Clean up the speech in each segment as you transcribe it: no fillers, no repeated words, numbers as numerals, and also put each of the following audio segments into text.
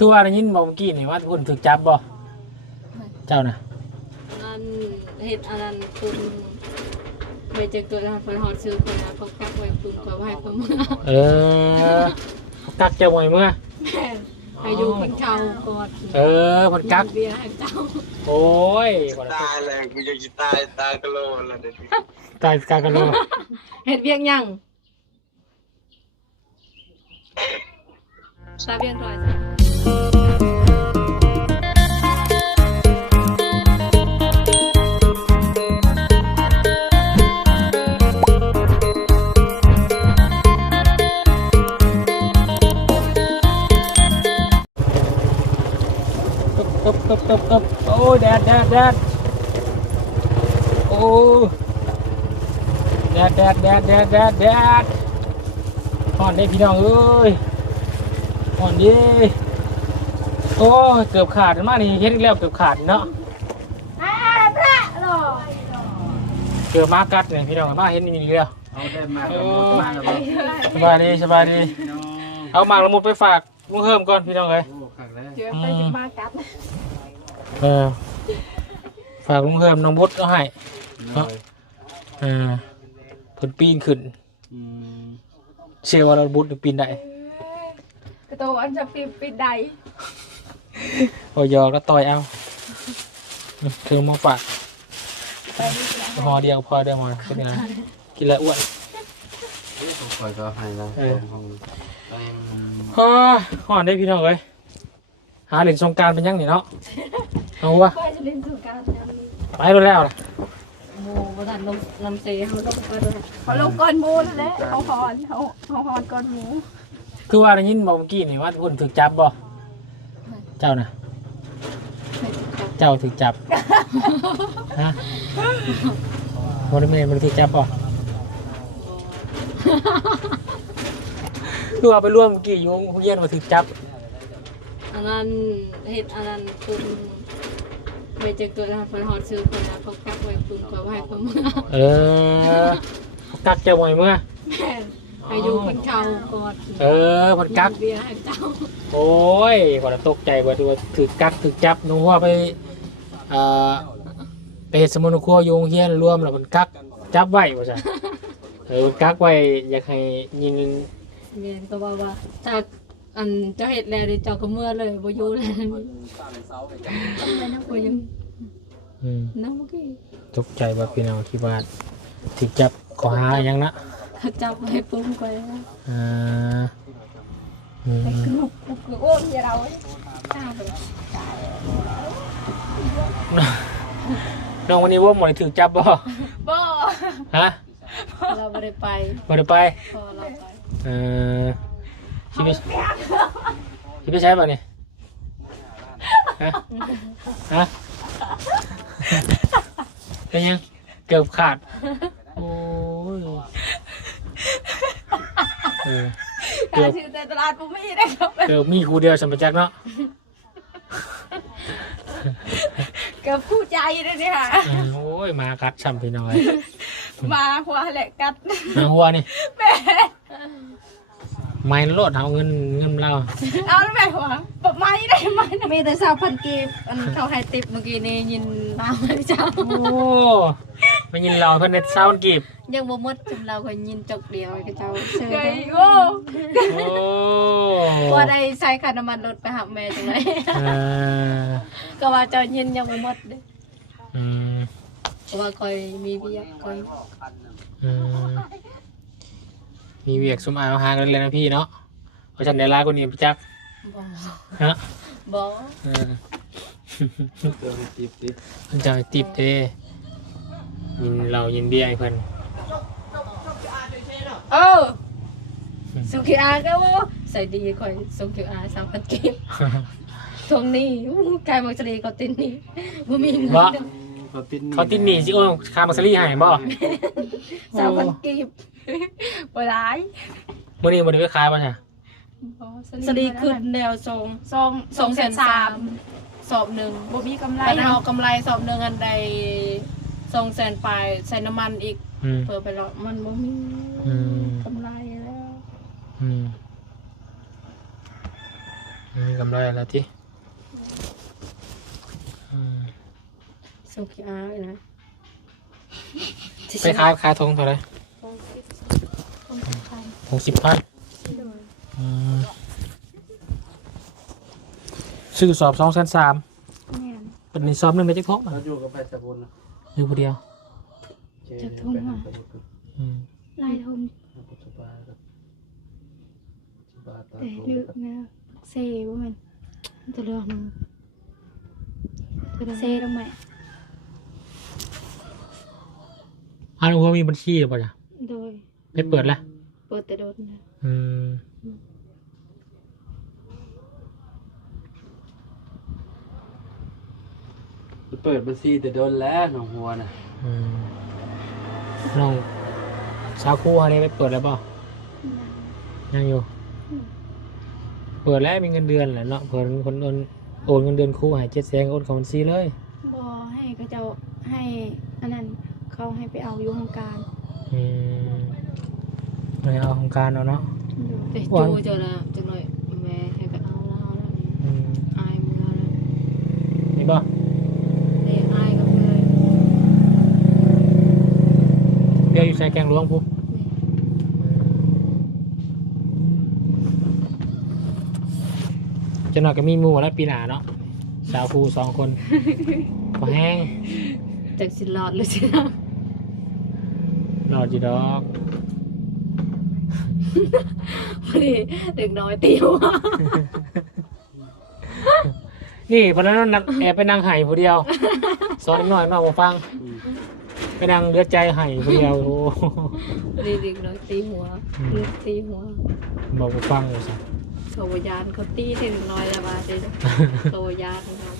คือว่าได้ยินบอกเมื่อกี้นี่ว่าคุณถูกจับบ่เจ้าน่ะอันเฮ็ดอันนั้นคุณไปเจอเกิดแล้วคนหอดซื้อคนนะเขากักไว้คุณก็ให้เขาเมื่อกักเจ้าไว้เมื่อแม่อายุคนเก่ากอดคนกักเบียร์ให้เจ้าโอ้ยตายเลยกูจะตายตายกะโลละเด็กตายกากะโลเฮ็ดเวียงยังตาเวียงรอยจ้ะตึบโอ้ยแดดโอ้แดดห่อนได้พี่น้องเอ้ยห่อนดิโอ้ยเกือบขาดมากนี่เฮ็ดอีกแล้วเกือบขาดเนาะเกือบมากัดเนี่ยพี่น้องมาเห็นนี่แล้วเอาได้มาแล้วสบายดีเอาหมากละมุดไปฝากลุงเฮิมก่อนพี่น้องเลยเจอไปจะมากัดฝากลุงเฮิมน้องบุตรเอาให้เพิ่นปีนขึ้นเชื่อว่าเราบุตรปีนได้กระโตอันจะปีนได้พอยอก็ต่อยเอาคือมาฝากพอเดียวพอได้มาเป็นไงกินแล้วอ้วนคอยก็ให้แล้วห่อนได้พี่น้องเลยหาเหรียญสงการเป็นยังนี่เนาะเอาวะไปจะเล่นสงการไปแล้วโมประธานลำเสียเขาต้องไปด้วยเขาลงก้อนมูนั่นแหละเขาหอนก้อนหมูคือว่าได้ยินบอกเมื่อกี้นี่ว่าคุณถูกจับบ่เจ้าน่ะเจ้าถูกจับฮะโมเดลมันถูกจับบ่คือว่าไปร่วมเมื่อกี้อยู่เย็นมาถูกจับอันนั้นเฮ็ดอันนั้นคุณไปเจอเกิดแล้วคนหอดซื้อคนนะเขากักไว้คุณก็ให้เขาเมื่อเขากักเจ้าไว้เมื่อแม่อายุคนเก่ากอดคนกักเบียร์ให้เจ้าโอ้ยพอตกใจว่าตัวถือกักถือจับหนูว่าไปเฮ็ดสมุนครัวโยงเฮียนรวมแล้วมันกักจับไว้ว่าจ้ะกักไว้อยากให้ยิงเมียนก็ว่าจากอันเจ้าเห็ดแล้วเจ้าก็เมื่อเลยบ่อยู่แล้วบ่ยังน้ำเมื่อกี้ตกใจว่าพี่น้องที่บ้านถือจับขอหาอย่างนะจับให้ปุ้มไปโอ้ยอย่าเราน้องวันนี้ว่าหมดถือจับบ่ฮะเราไม่ได้ไปพอเราไปชิบใช้ป่ะเนี่ยฮะเป็นยังเกือบขาดโอ้ยเกือบแต่ตลาดปุ๊บไม่ได้ครับเกือบมีครูเดียวสัมปจักเนาะเกือบคู่ใจเลยเนี่ยโอ้ยมากัดซ้ำพี่น้อยมาหัวแหละกัดมาหัวนี่แม่ไม่โลดเอาเงินเราเอาแล้วแม่หัวแบบไม่ได้ไหมมีแต่3,000 กีบอันเขาให้ติปเมื่อกี้นี่ยินตามเลยเจ้าโอ้ไม่ยินเราเพิ่นเน็ตเศร้ากีบยังบ่หมดจำเราก็ยินจกเดียวกับเจ้าเชื่อโอ้ว่าได้ใช้ค่าน้ำมันรถไปหาแม่จังเลยก็ว่าเจ้ายินยังบ่หมดเด้ว่าคอยมีเบียคอยมีเวียกสมอายมาหากันเลยนะพี่เนาะเพราะฉันได้ลาคนนี้พี่จักฮะบ่มันจะติบเด้ยินเรายินเบียไอ้เพิ่นส่งคิวอาร์ก็ว่าใส่ดีคอยส่งคิวอาร์3,000 กีบตรงนี้กายมักสลีเขาติดนี่บ่มีเงินเขาติดหนีสิโอ้คามักสลีให้บ่3,000 กีบบ่หลายมื้อนี้บ่ได้ไปขายบ่ใช่สลีขึ้นแนว2.3สอบหนึ่งบ่มีกำไรไปเอากำไรสอบหนึ่งอันใด200,000ไปใส่น้ำมันอีกเปิดไปแล้วมันบ่มีกำไรแล้ว กำไรแล้วที่ สุกี้อาร์นะ ไปขายทงเท่าไหร่60,000ซื้อสอบ2,300,000เป็นในสอบนึงได้จักทง เราอยู่กับไปสะบุญนะ อยู่ผู้เดียว จะทุ่งอ่ะลายทุ่งแต่ลึกนะเซ่บ่แม่นจะเลือกนึงเซ่ทำไม อันหัวมีบัญชีหรือเปล่าจ๊ะ โดย ไปเปิดแล้ว เปิดแต่โดนนะ เปิดบัญชีแต่โดนแล้วหนองหัวนะ น้องสาวคู่อะไรไปเปิดแล้วเปล่ายังอยู่ เปิดแล้วมีเงินเดือนแหละเนาะเปิดคนโอนเงินเดือนคู่ให้700,000โอนเข้าบัญชีเลย บ่ให้เขาเจ้าให้อันนั้นเขาให้ไปเอาอยู่โครงการ ไม่เอาโครงการเอาเนาะ แต่จูเจอนะจังหน่อยแม่ให้ไปเอาแล้วแล้วอายมึงแล้ว นี่ป่ะ นี่อายกับเลย เดี๋ยวอยู่ใส่แกงหลวงผู้จะหน่อยก็มีหมู่แล้วปีหน้าเนาะสาวคู่2 คนพอแห้ง จากสิรอดหรือสินะ รอจีดอก พอดีเด็กน้อยตีหัว นี่พอนั้นแอบไปนั่งไห้ผู้เดียวสอนหน่อยมาบอกฟังไปนั่งเลือดใจไห้ผู้เดียวโอ้ พอดีเด็กน้อยตีหัวเลือดตีหัว บอกฟังเลยสิ โทยานเขาตีเด็กน้อยแล้วมาเด็กโทยานเขา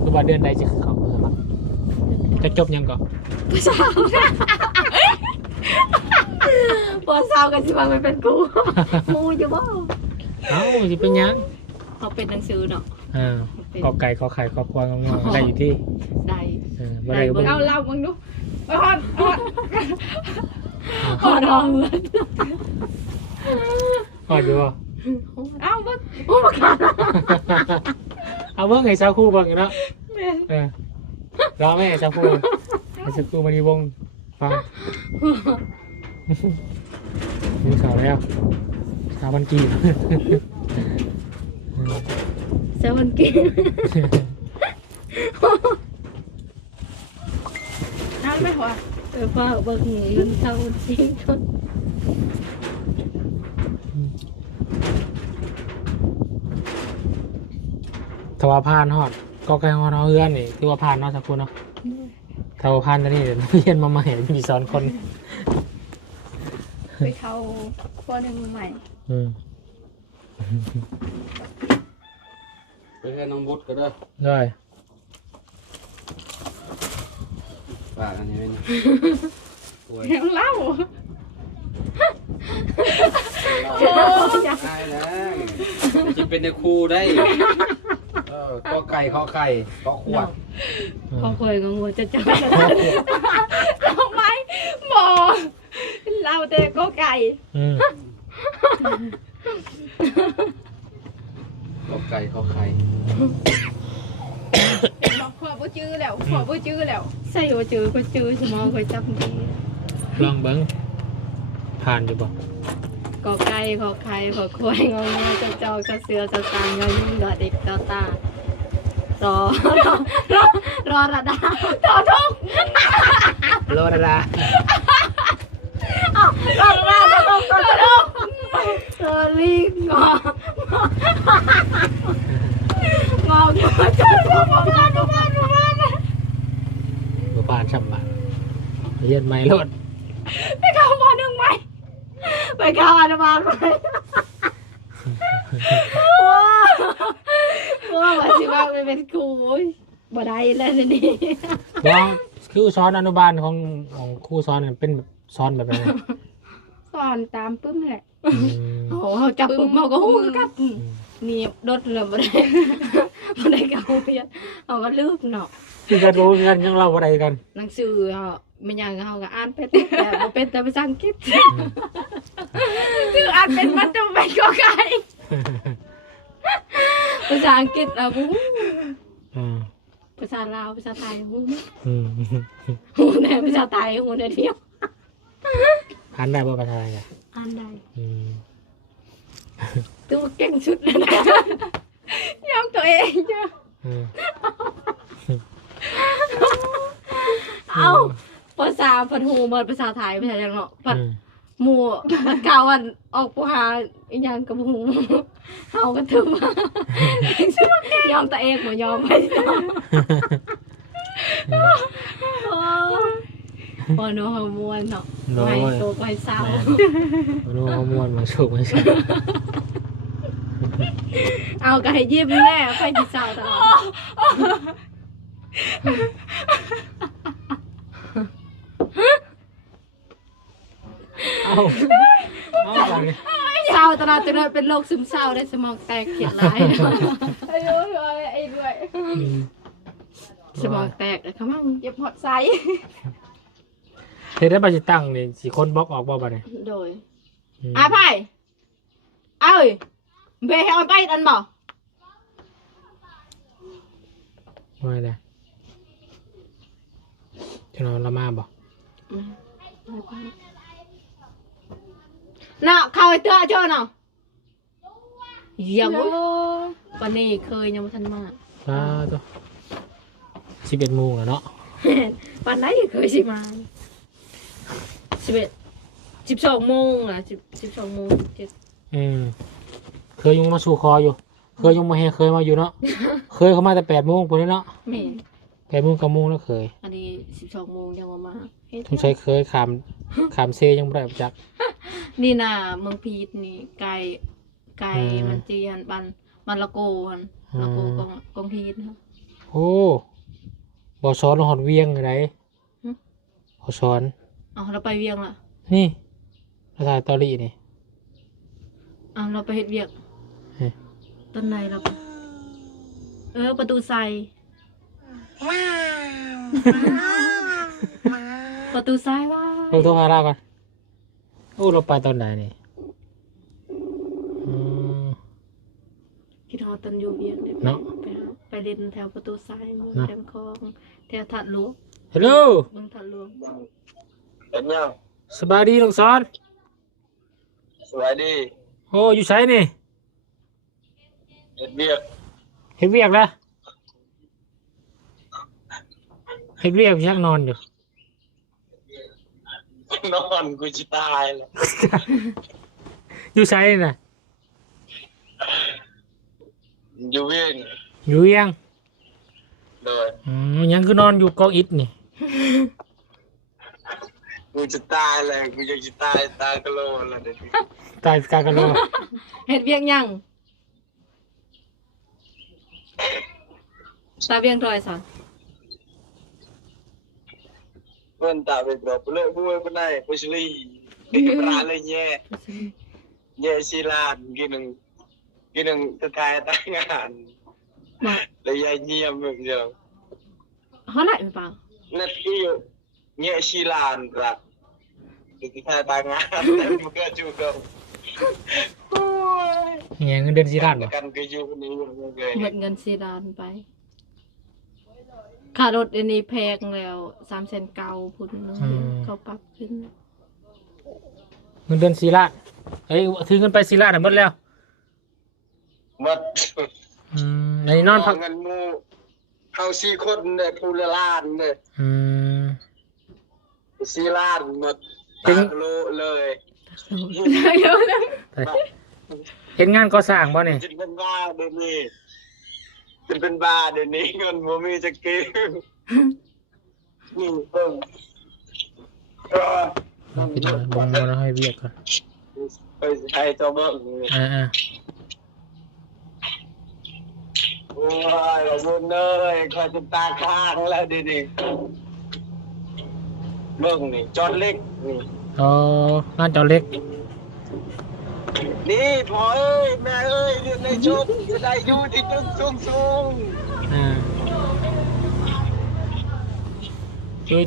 คือว่าเดือนใดจะเขาเพิ่มจะจบยังก่อน ผู้สาวพอสาวกันสิมาไม่เป็นกูมูอยู่บ่ เอ้าจะเป็นยัง เขาเป็นหนังสือเนาะ กอไก่ขอไข่ขอควายงงอะไรอยู่ที่ ได้ บ่ได้บ่ เอาเล่ามึงดูฮอดห้องเงิน พอดอยู่บ่ เอาบ่โอ้บ่ขาด เอาเบิ่งให้สาวคู่เบิ่งเนาะรอแม่สาวคู่ให้สาวคู่มาดีวงฟังมีข่าวแล้วสาวบันกี เจ้ามันกินน้ำไม่หัวฟ้าเบิ่งเงินเท่าจริงคน ถ้าว่าผ่านฮอดก็ไก่ฮอดเฮือนนี่คือว่าผ่านเนาะสาวคู่เนาะถ้าว่าผ่านตอนนี้เดี๋ยวเรียนมาใหม่มีสอนคน ไปเข้าข้อหนึ่งใหม่ ไปแค่น้องบุตรก็ได้ ได้ ฝากอันนี้ไว้นะ เห็นเล่า ได้แล้วจะเป็นในครูได้ก็ไก่ข้อไข่ก็ขวด เขาเคยงงจะจับทำไมหมอเล่าแต่ก็ไก่ ก็ไก่ข้อไข่ ขอบ่จื้อแล้วขอบ่จื้อแล้วใส่บ่จื้อก็จื้อสมองก็จับดี ลองเบิ้งผ่านอยู่บ่ ก็ไก่ขอไข่ขอควายงงจะจอกจะเสือจะตางเงินดอเด็กดอตารอระดาต่อทุก โลดาดาร อระดาต่อทุกตอลีงองอจะประมาณ บ่ผ่านช่ำบาทเรียนไม่โลด ไปเข้ามาหนึ่งไหมไปเข้าอนุบาลไหมว้าวสิว่าไปเป็นครูบ่ได้แล้วนี่ ว่าคือสอนอนุบาลของครูสอนเป็นสอนแบบไหน สอนตามปึ้มแหละโอ้เขาจับปึ้มเขาก็หูกันนี่ดดเลยบ่ได้เก่าเรียนเขาก็ลืมเนาะ คือกันรู้กันยังเล่าอะไรกัน หนังสือเขาไม่ยังเขาก็อ่านเป็นแต่บ่เป็นแต่ภาษาอังกฤษ ชื่ออ่านเป็นมันจะไปก็ไกลภาษาอังกฤษอ่ะบุ้งภาษาลาวภาษาไทยบุ้งหูในภาษาไทยหูในเที่ยวอ่านได้บ่ภาษาไทยอ่านได้ตัวเก่งสุดเลยนะยอมตัวเองจ้ะเอาภาษาพันหูมาภาษาไทยภาษาอย่างเนาะพันหมู่มันเก่าวันออกผู้หาอีหยังกับหูเฮาก็ถึงมายอมตัวเองบ่ยอมไปพอโนฮอร์โมนเนาะไปโตไปเศร้าโนฮอร์โมนมาสุกมาเศร้าเอาก็ให้ยิ้มแน่ไปที่เศร้าตลอดเอาเศร้าตลอดจนเป็นโรคซึมเศร้าได้สมองแตกเขียนลายไอ้ด้วยไอ้ด้วยสมองแตกเลยครับมั่งเจ็บหดไซเธอได้บัตรตั้งเนี่ยสี่คนบล็อกออกบ่บ่เนี่ยโดยไผ่เอ้ยเบย์ให้เอาไปอันบ่ไม่เลยจะนอนละมาบ่น่ะเข้าไอ้เตื้อเจ้าเนาะอย่าบ่วันนี้เคยยังไม่ทันมาตัว11 โมงแล้วเนาะวันไหนเคยสิมา12 โมงอ่ะ12 โมงเคยยุ่งมาสู่คออยู่เคยยุ่งมาเคยมาอยู่เนาะเคยเข้ามาแต่8 โมงปุ่นนี้เนาะ8 โมง9 โมงแล้วเคยอันนี้12 โมงยังมาต้องใช้เคยขามเซยังไม่ได้จักนี่น่ะเมืองพีทนี่ไก่มันเจียนมันละโกนละโกกองพีทครับโอ้บอสอนหอดเวียงอะไรบอสอนเราไปเวียงล่ะนี่เราถ่ายตอรี่นี่เราไปเฮ็ดเวียงต้นไหนเราประตูไซประตูไซว่าเราโทรหาเราก่อนโอ้เราไปตอนไหนนี่คิดฮอตอนอยู่เวียงเนาะไปเล่นแถวประตูไซแถวคลองแถวถัดหลวงฮัลโหลมึงถัดหลวงเป็นยังสบายดีน้องสอนสบายดีโอ้อยู่ไสนี่เฮ็ดเวียกแล้วเฮ็ดเวียกชักนอนอยู่นอนกูจะตายแล้วอยู่ไสน่ะอยู่เวียงเลยยังคือนอนอยู่กองอิฐนี่กูจะตายเลยกูจะตายตากะโลแล้วเดี๋ยวตายกากะโลเฮ็ดเวียงยังตาเวียงถอยสังเพื่อนตาไปกรอบเลยบุ้ยปนัยปุชลีปลาเลยแย่ศิลากินหนึ่งจะทายตายงานเลยยายเงียบเหมือนเดิมเขาไหนเป็นเปล่านัดที่แย่ศิลาละจะทายตายงานมันก็จูบเงินเดือนศิลาบ่กันก็อยู่คนนี้หมดเงินศิลาไปค่ารถอันนี้แพงแล้ว300,000พุ่นเขาปรับขึ้นเงินเดือนศิลาถือเงินไปศิลาหมดแล้วหมดในนอนพักเงินมูเฮา4 คนเนี่ยผู้ละล้านเนี่ย4 ล้านหมดตากโลเลยเห็นงานก่อสร้างบ่เนี่ยจะเป็นบ้าเดี๋ยวนี้เงินบ่มีจะกินนี่เพิ่งพี่น้องบังเราให้เวียกก่อนไปให้เจ้าเบิ่งโอ้ยเราบุญเลยคอยจะตาค้างแล้วดิเบิ่งนี่จอดเล็กนี่งานจอดเล็กนี่พ่อเอ้ยแม่เอ้ยเรียนในชุดจะได้อยู่ที่ตึกสูง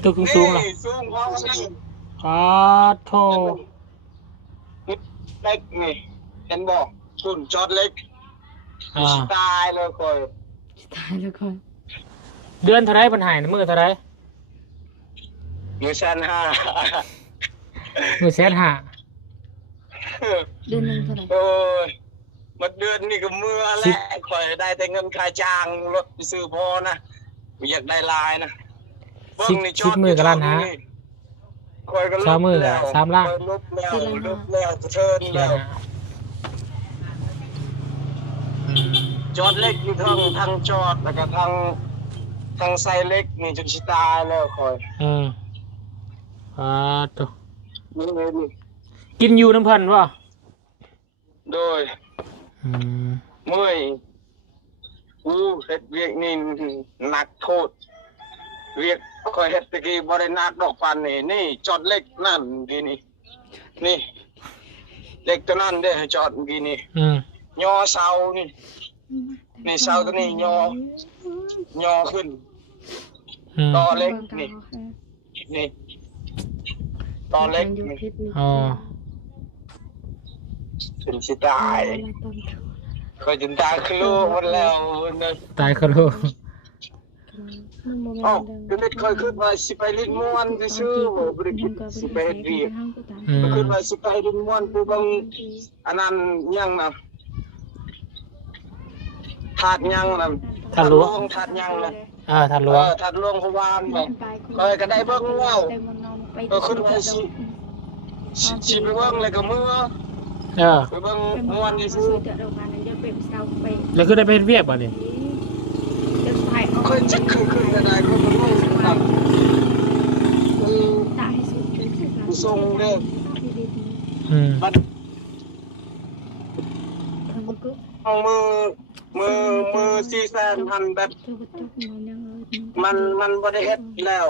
ตึกสูงเหรอสูงพอสิโธ่ เล็กนี่เห็นบอกคุณจอดเล็กตายเลยคอย ตายแล้วก่อน เดือนเท่าไรปัญหามื้อเท่าไร อยู่ชั้น5 มื้อแสนห้า เดือนนึงเท่าไหร่ โอ้ยมาเดือนนี่ก็เมื่อแล้วคอยได้แต่เงินค่าจ้างรถไปซื้อพอนะอยากได้ลายนะเบิ่งนี่จอด มื้อก็ล้านหา คอยก็ล สาม บ มื้อ แล้ว 3ล้าน คอยลบแล้วลบแล้วเทินแล้วจอดเล็กอยู่ทางจอดแล้วก็ทางไซเล็กนี่จนชิตายแล้วคอย ตัว นี่เลยนี่ กินอยู่น้ำเพิ่นบ่ โดยเมื่อยเฮ็ดเวียกนี่หนักโทษเวียกคอยเฮ็ดตะกี้บ่ได้นักดอกปันนี่จอดเล็กนั่นดีนี่เล็กตัวนั้นเด้จอดเมื่อกี้นี่ย่อเสานี่เสาตัวนี้ย่อขึ้นต่อเล็กนี่ต่อเล็กนี่ถึงสิตายคอยจนตายคลูหมดแล้วตายครู คือไม่เคยขึ้นมาสิไปลิ้นม้วนไปซื้อบ่ได้คิดสิไปเฮ็ดเวียกขึ้นมาสิไปลิ้นม้วนไปเบิ่งอันนั้นยังนะถาดยังนะถาดหลวงถาดยังนะถาดหลวงถาดหลวงพวานบ่เคยก็ได้เบิ่งแล้วขึ้นมาสิไปเบิ่งแล้วก็มื้อไปเบิ่งม้วนนี่ซื้อแล้วคือได้ไปเฮ็ดเวียกบ่นี่เคยจะขึ้นก็ได้ก็บ่รู้ครับส่งเด้อบัดเอามือ400,000พันแบบมันบ่ได้เฮ็ดแล้ว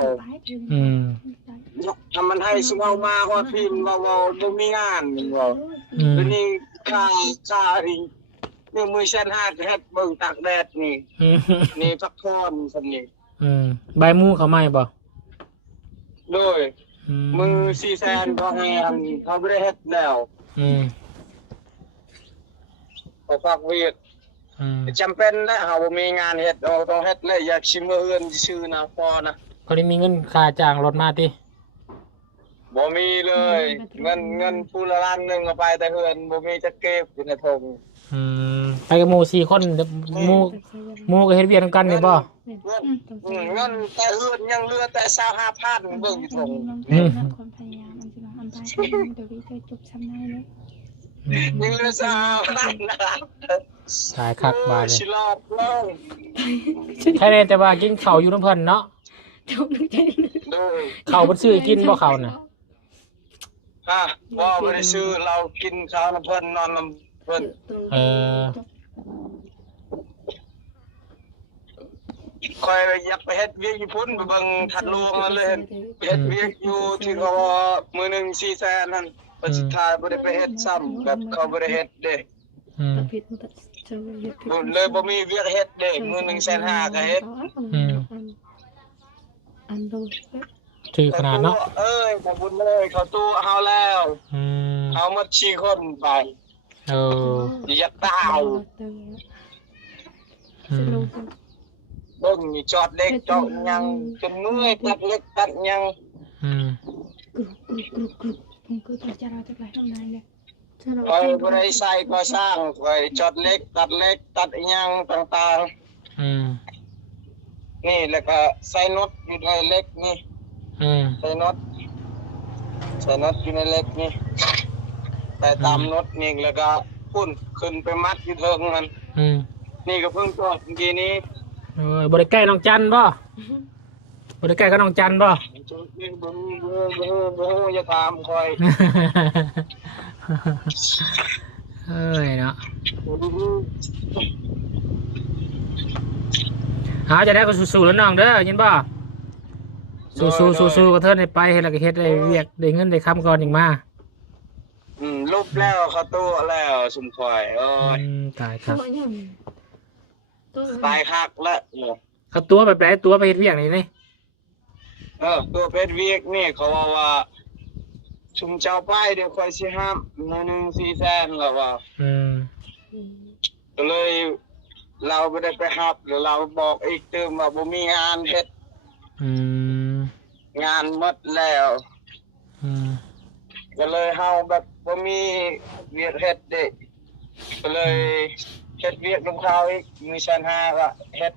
ถ้ามันให้สุเอามาฮอดพิมพ์ว่าบ่มีงานบ่ตัวนี้ค่านี่มือชั้น5ก็เฮ็ดเบิ่งตากแดดนี่พักผ่อนซั่นนี่ใบมูเขาใหม่บ่โดยมือ400,000ก็ให้เขาบ่ได้เฮ็ดแล้วเขาฝากเวียกจำเป็นแล้วเฮาบ่มีงานเฮ็ดเราต้องเฮ็ดเลยอยากสิมื้ออื่นซื่อนะพอนะเขาได้มีเงินค่าจ้างรถมาติบ่มีเลยเงินผู้ละล้านนึงเอาไปแต่เฮือนบ่มีจักเก็บอยู่ในถุงไปกับหมู่4คนหมู่ก็เฮ็ดเวียกนำกันนี่บ่เงินแต่เฮือนยังเหลือแต่25,000เบิ่งอยู่ถุงคนพยายามอันตรายเดี๋ยวนี้จะจบซ้ำได้เลยยังเหลือสายคักบาดสิรอดลงใครแน่แต่ว่ากินข้าวอยู่นำเพิ่นเนาะข้าวบ่ซื้อกินบ่ข้าวน่ะบ่ได้ซื้อเรากินข้าวนำเพิ่นนอนนำเพิ่นคอยอยากไปเฮ็ดเวียกอยู่พุ่นไปเบิ่งทัดลวงนั่นเลยเฮ็ดเวียกอยู่ที่เขามื้อนึง400,000นั่นปัจจุบันบ่ได้ไปเฮ็ดซ้ำแบบเขาบ่ได้เฮ็ดเด้เลยบ่มีเวียกเฮ็ดเด้มื้อนึง150,000ก็เฮ็ดถือขนาดเนาะขอบคุณเลยเขาตู้เฮาแล้วเอาหมด4คนไปอยากตายเบิ่งมีจอดเล็กจอดยังจนเมื่อยตัดเล็กตัดยังก็จะเราจะไปทำงานเลยบ่ได้ใส่ก่อสร้างจอดเล็กตัดยังต่างๆนี่แล้วก็ใส่น็อตอยู่ในเล็กนี่ใส่น็อตอยู่ในเล็กนี่แต่ตามน็อตนี่แล้วก็พุ่นขึ้นไปมัดอยู่เทิงมันนี่ก็เพิ่งจอดเมื่อกี้นี้บ่ได้ใกล้น้องจันบ่บ่ได้ใกล้กับน้องจันบ่บ่อย่าถามคอยเนาะหาจะได้ก็สู้ๆแล้วน้องเด้อยินบ่สู้ๆก็เทิดให้ไปเฮ็ดแล้วก็เฮ็ดได้เวียกได้เงินได้ค้ำก่อนอีกมาลบแล้วเขาตู้แล้วสุ่มข่อยตายครับตายคักแล้วเขาตัวแบบไหนตัวไปเฮ็ดเวียกนี่ตัวเพชรเวียกนี่เขาว่า ชุมเจ้าไปเดี๋ยวคอยสิห้ามมื้อนึง400,000แล้วว่า ก็เลยเราไม่ได้ไปหับหรือเราบอกอีกเติมว่าบ่มีงานเฮ็ดงานหมดแล้วก็เลยเฮาแบบบ่มีเวียกเฮ็ดเด้ก็เลยเฮ็ดเวียกนำเขาอีกมีชั้น5ก็เฮ็ด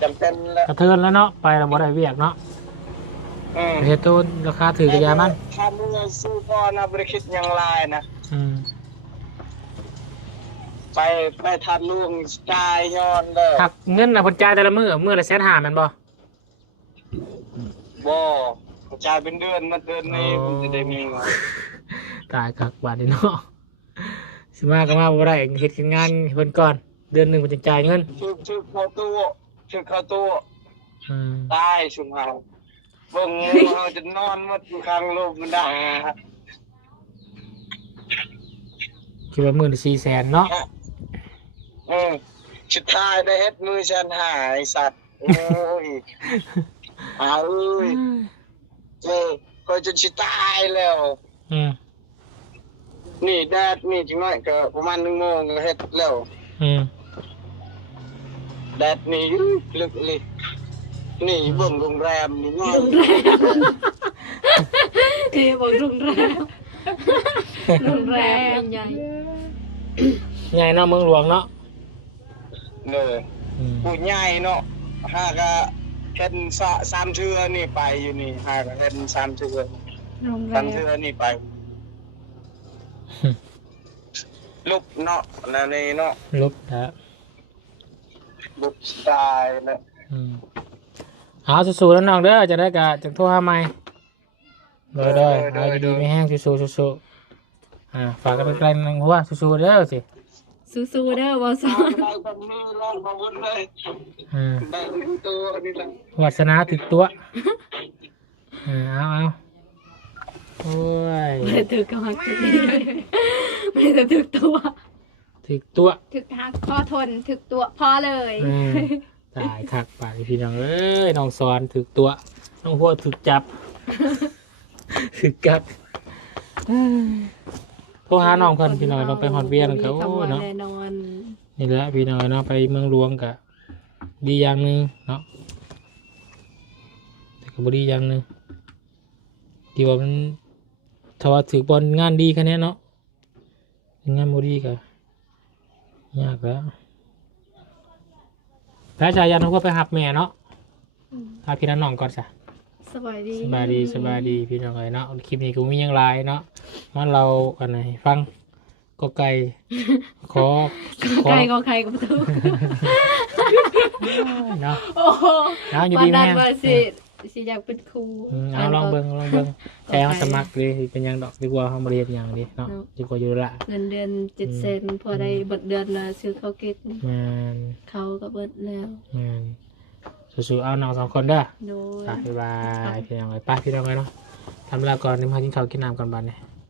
จำเป็นแล้วกระเทือนแล้วเนาะไปเราบ่ได้เวียกเนาะเฮ็ดต้นราคาถือกระยามันถ้ามึงสู้พอนะบ่ได้คิดหยังหลายนะไปทันลุงตายย้อนเด้อหักเงินน่ะเพิ่นจ่ายแต่ละมื้อละ150,000แม่นบ่จ่ายเป็นเดือนมาเดือนนี้มันจะได้มีเงินตายคักบาดนี้เนาะสิมาก็มาบ่ได้เฮ็ดงานเพิ่นก่อนเดือนนึงเพิ่นจะจ่ายเงินถึกเข้าตู้ตายชุมเฮาเบิ่งเฮาจะนอนหมดอยู่ข้างโลกมันได้คิดว่ามื้อละ400,000เนาะสุดท้ายได้เฮ็ดมือฉันหายสัตว์โอ้ยเอาก็จะสิตายแล้วนี่แดดนี่จังน้อยก็ประมาณ1 โมงก็เฮ็ดแล้วแดดนี่ลึกเลยนี่เบิ่งโรงแรมนี่ง่ายคือบอกโรงแรมใหญ่ใหญ่เนาะเมืองหลวงเนาะผู้ใหญ่เนาะหากะเห็น3 เทื่อนี่ไปอยู่นี่หากะเห็น3 เทื่อ3 เทื่อนี่ไปลุกเนาะแล้วนี่เนาะลุกฮะลุกตายแล้วเอาสู้ๆแล้วน้องเด้อจะได้กะจังโทรหาใหม่ได้เอาดีๆไม่แห้งสู้ๆฝากกันเป็นแรงนึงเพราะว่าสู้ๆเด้อสิสู้ๆเด้อบอสวาสนาติดตัวเอาโอ้ยไม่ถือกหักจะดีไม่จะถือตัวถือหักพอทนถือตัวพอเลยตายคักป่าพี่น้องเอ้ยน้องสอนถือตัวน้องหัวถือจับถือกักโทรหาน้องเพิ่นพี่น้องต้องไปฮอดเวียงเขาเนาะนี่แหละพี่น้องเนาะไปเมืองหลวงกะดีอย่างนึงเนาะแต่ก็บ่ดีอย่างนึงที่ว่ามันถ้าว่าถือบอลงานดีแค่นี้เนาะงานบ่ดีก็ยากแล้วพระชายันเขาก็ไปหับแม่เนาะพาพี่น้องก่อนจ้ะสบายดีพี่น้องเนาะคลิปนี้กูมียังไลน์เนาะมันเราอันไหนฟังก็ไก่ขอไก่ก็ไข่กับตู้เนาะโอ้โหอยู่ดีแม่สิอยากเป็นครูเอาลองเบิ่งแค่เขาสมัครเลยเป็นยังดอกดีกว่าเขามาเรียนอย่างนี้เนาะดีกว่าอยู่ละเงินเดือน700,000พอได้เบิดเดือนละซื้อข้าวกินเขาก็เบิดแล้วสู้ๆเอาน้อง2 คนเด้อบ๊ายบายพี่น้องไปพี่น้องเนาะทำเวลาก่อนนี่มากินข้าวกินน้ำกันบ้านเนี่ย